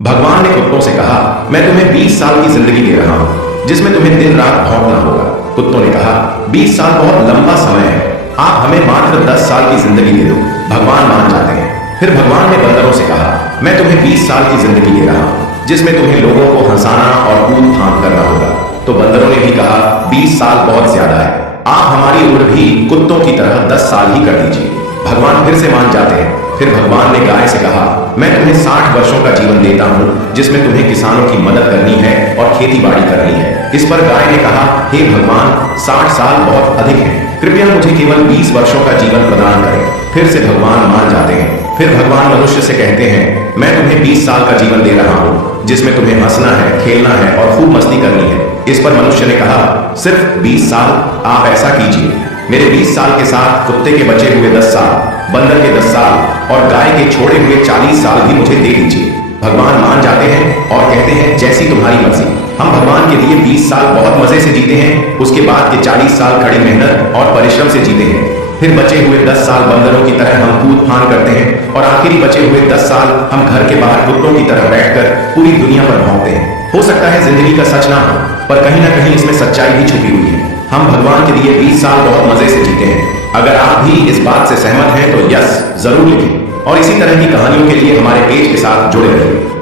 भगवान ने कुत्तों से कहा, मैं तुम्हें 20 साल की जिंदगी दे रहा हूं जिसमें तुम्हें दिन रात भौंकना होगा। कुत्तों ने कहा, 20 साल बहुत लंबा समय है, आप हमें मात्र 10 साल की जिंदगी दे दो। भगवान मान जाते हैं। फिर भगवान ने बंदरों से कहा, मैं तुम्हें 20 साल की जिंदगी दे रहा हूं जिसमें तुम्हें लोगों को हंसाना और कूद फांद करना होगा। तो बंदरों ने भी कहा, 20 साल बहुत ज्यादा है, आप हमारी उम्र भी कुत्तों की तरह 10 साल ही कर दीजिए। भगवान फिर से मान जाते हैं। फिर भगवान ने गाय से कहा, मैं तुम्हें 60 वर्षों का जीवन देता हूं जिसमें तुम्हें किसानों की मदद करनी है और खेती बाड़ी करनी है। इस पर गाय ने कहा, हे भगवान, 60 साल बहुत अधिक है, कृपया मुझे केवल 20 वर्षों का जीवन प्रदान करें। फिर से भगवान मान जाते हैं। फिर भगवान मनुष्य से कहते हैं, मैं तुम्हें 20 साल का जीवन दे रहा हूं जिसमें तुम्हें हंसना है, खेलना है और खूब मस्ती करनी है। इस पर मनुष्य ने कहा, सिर्फ 20 साल, आप ऐसा कीजिए, मेरे 20 साल के साथ कुत्ते के बचे हुए 10 साल, बंदर के 10 साल और गाय के छोड़े हुए 40 साल भी मुझे दे दीजिए। भगवान मान जाते हैं और कहते हैं, जैसी तुम्हारी मर्जी। हम भगवान के लिए 20 साल बहुत मजे से जीते हैं, उसके बाद के 40 साल कड़ी मेहनत और परिश्रम से जीते हैं। फिर बचे हुए 10 साल बंदरों की तरह हम कूद फान करते हैं और आखिरी बचे हुए 10 साल हम घर के बाहर कुत्तों की तरह बैठकर पूरी दुनिया पर भौंकते हैं। हो सकता है जिंदगी का सच ना हो, पर कहीं ना कहीं इसमें सच्चाई भी छुपी हुई है। हम भगवान के लिए 20 साल बहुत मजे से जीते हैं। अगर आप भी इस बात से सहमत हैं तो यस जरूर लिखें और इसी तरह की कहानियों के लिए हमारे पेज के साथ जुड़े रहिए।